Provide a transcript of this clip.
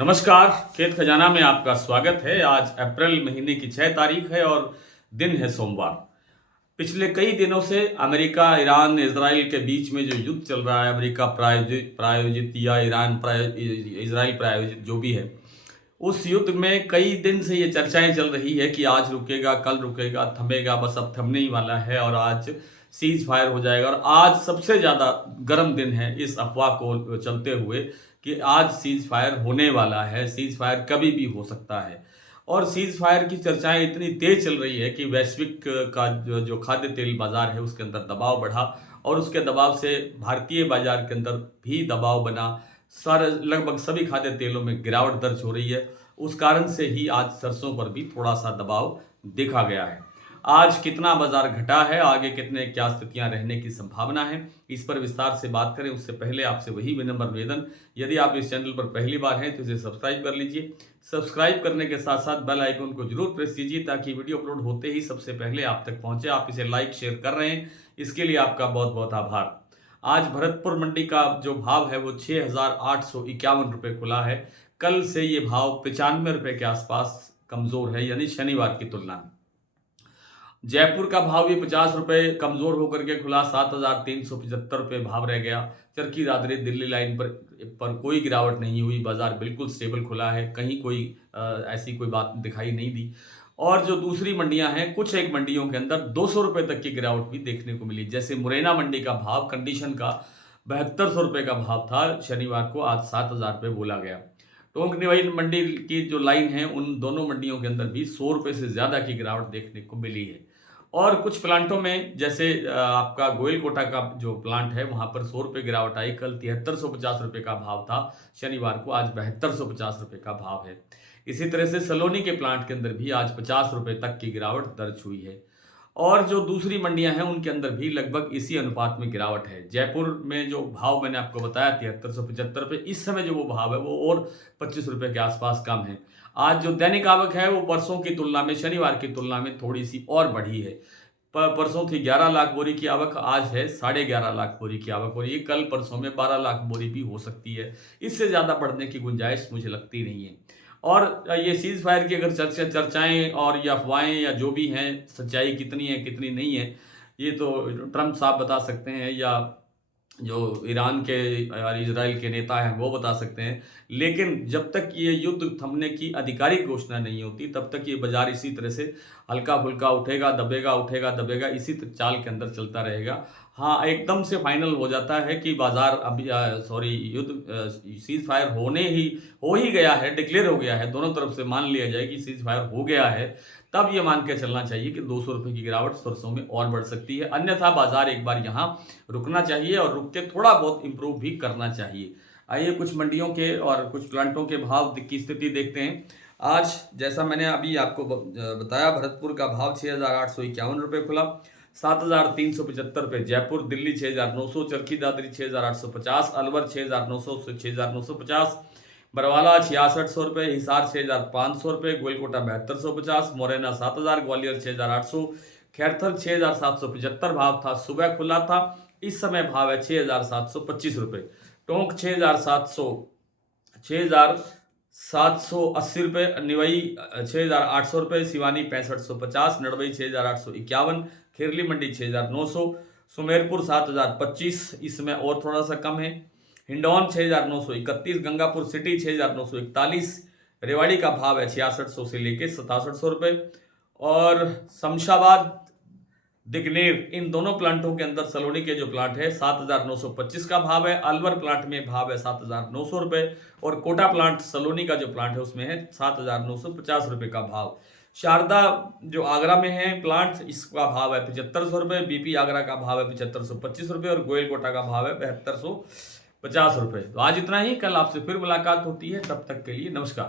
नमस्कार। खेत खजाना में आपका स्वागत है। आज अप्रैल महीने की 6 तारीख है और दिन है सोमवार। पिछले कई दिनों से अमेरिका, ईरान, इजराइल के बीच में जो युद्ध चल रहा है, अमेरिका प्रायोजित प्रायोजित या इजराइल प्रायोजित जो भी है, उस युद्ध में कई दिन से ये चर्चाएं चल रही है कि आज रुकेगा, कल रुकेगा, थमेगा, बस अब थमने ही वाला है और आज सीज फायर हो जाएगा। और आज सबसे ज़्यादा गर्म दिन है इस अफवाह को चलते हुए कि आज सीज फायर होने वाला है, सीज फायर कभी भी हो सकता है। और सीज फायर की चर्चाएं इतनी तेज चल रही है कि वैश्विक का जो खाद्य तेल बाजार है उसके अंदर दबाव बढ़ा और उसके दबाव से भारतीय बाजार के अंदर भी दबाव बना। सारे लगभग सभी खाद्य तेलों में गिरावट दर्ज हो रही है। उस कारण से ही आज सरसों पर भी थोड़ा सा दबाव देखा गया है। आज कितना बाजार घटा है, आगे कितने क्या स्थितियां रहने की संभावना है, इस पर विस्तार से बात करें उससे पहले आपसे वही विनम्र निवेदन, यदि आप इस चैनल पर पहली बार हैं तो इसे सब्सक्राइब कर लीजिए। सब्सक्राइब करने के साथ साथ बेल आइकन को जरूर प्रेस कीजिए ताकि वीडियो अपलोड होते ही सबसे पहले आप तक पहुंचे। आप इसे लाइक शेयर कर रहे हैं, इसके लिए आपका बहुत बहुत आभार। आज भरतपुर मंडी का जो भाव है वो 6,851 रुपये खुला है। कल से ये भाव 95 रुपये के आसपास कमजोर है, यानी शनिवार की तुलना में। जयपुर का भाव भी 50 रुपये कमजोर होकर के खुला, 7,375 रुपये भाव रह गया। चरखी दादरी दिल्ली लाइन पर कोई गिरावट नहीं हुई, बाजार बिल्कुल स्टेबल खुला है, कहीं कोई ऐसी कोई बात दिखाई नहीं दी। और जो दूसरी मंडियां हैं, कुछ एक मंडियों के अंदर 200 रुपये तक की गिरावट भी देखने को मिली। जैसे मुरैना मंडी का भाव कंडीशन का 7200 रुपये का भाव था, शनिवार को आज 7,000 रुपये बोला गया। टोंक निवाई मंडी की जो लाइन है, उन दोनों मंडियों के अंदर भी 100 रुपये से ज़्यादा की गिरावट देखने को मिली है। और कुछ प्लांटों में जैसे आपका गोयल कोटा का जो प्लांट है वहां पर 100 रुपये गिरावट आई। कल 7350 रुपये का भाव था, शनिवार को आज 7250 रुपये का भाव है। इसी तरह से सलोनी के प्लांट के अंदर भी आज 50 रुपये तक की गिरावट दर्ज हुई है। और जो दूसरी मंडियां हैं उनके अंदर भी लगभग इसी अनुपात में गिरावट है। जयपुर में जो भाव मैंने आपको बताया 7375 रुपये, इस समय जो वो भाव है वो और 25 रुपये के आसपास कम है। आज जो दैनिक आवक है वो परसों की तुलना में, शनिवार की तुलना में थोड़ी सी और बढ़ी है। परसों थी 11 लाख बोरी की आवक, आज है 11.5 लाख बोरी की आवक और ये कल परसों में 12 लाख बोरी भी हो सकती है। इससे ज़्यादा बढ़ने की गुंजाइश मुझे लगती नहीं है। और ये सीज फायर की अगर चर्चाएं और या अफवाहें या जो भी हैं, सच्चाई कितनी है कितनी नहीं है, ये तो ट्रम्प साहब बता सकते हैं या जो ईरान के और इजराइल के नेता हैं वो बता सकते हैं। लेकिन जब तक ये युद्ध थमने की आधिकारिक घोषणा नहीं होती तब तक ये बाजार इसी तरह से हल्का फुल्का उठेगा दबेगा, उठेगा दबेगा, इसी चाल के अंदर चलता रहेगा। हाँ, एकदम से फाइनल हो जाता है कि बाजार अभी युद्ध सीज फायर हो ही गया है, डिक्लेयर हो गया है, दोनों तरफ से मान लिया जाए कि सीज फायर हो गया है, तब ये मान के चलना चाहिए कि 200 रुपये की गिरावट सरसों में और बढ़ सकती है। अन्यथा बाजार एक बार यहाँ रुकना चाहिए और रुक के थोड़ा बहुत इंप्रूव भी करना चाहिए। आइए कुछ मंडियों के और कुछ प्लांटों के भाव की स्थिति देखते हैं। आज जैसा मैंने अभी आपको बताया, भरतपुर का भाव 6,851 रुपये खुला, 7,375 रुपये जयपुर, दिल्ली 6,900, चरखी दादरी 6,850, अलवर 6,900 से 6,950, बरवाला 6,600 रुपये, हिसार 6,500 रुपये, गोलकोटा 7,250, मोरैना 7,000, ग्वालियर 6,800, खैरथल 6,775 भाव था, सुबह खुला था। इस समय भाव है 6,725 रुपये। टोंक 6,780 रुपये, निवाई 6,800 रुपये, सिवानी 6,550, नड़बई 6,851, खेरली मंडी 6,900, सुमेरपुर 7,025, इसमें और थोड़ा सा कम है। हिंडौन 6,931, गंगापुर सिटी 6,941, रेवाड़ी का भाव है 6600 से लेके 6700 रुपये। और शमशाबाद, दिगनेर, इन दोनों प्लांटों के अंदर सलोनी के जो प्लांट है 7,925 का भाव है, अलवर प्लांट में भाव है 7,900 रुपये और कोटा प्लांट सलोनी का जो प्लांट है उसमें है 7,950 रुपये का भाव। शारदा जो आगरा में है प्लांट, इसका भाव है 7,500 रुपये, बीपी आगरा का भाव है 7,525 रुपये और गोयल कोटा का भाव है 7,250 रुपये। तो आज इतना ही, कल आपसे फिर मुलाकात होती है, तब तक के लिए नमस्कार।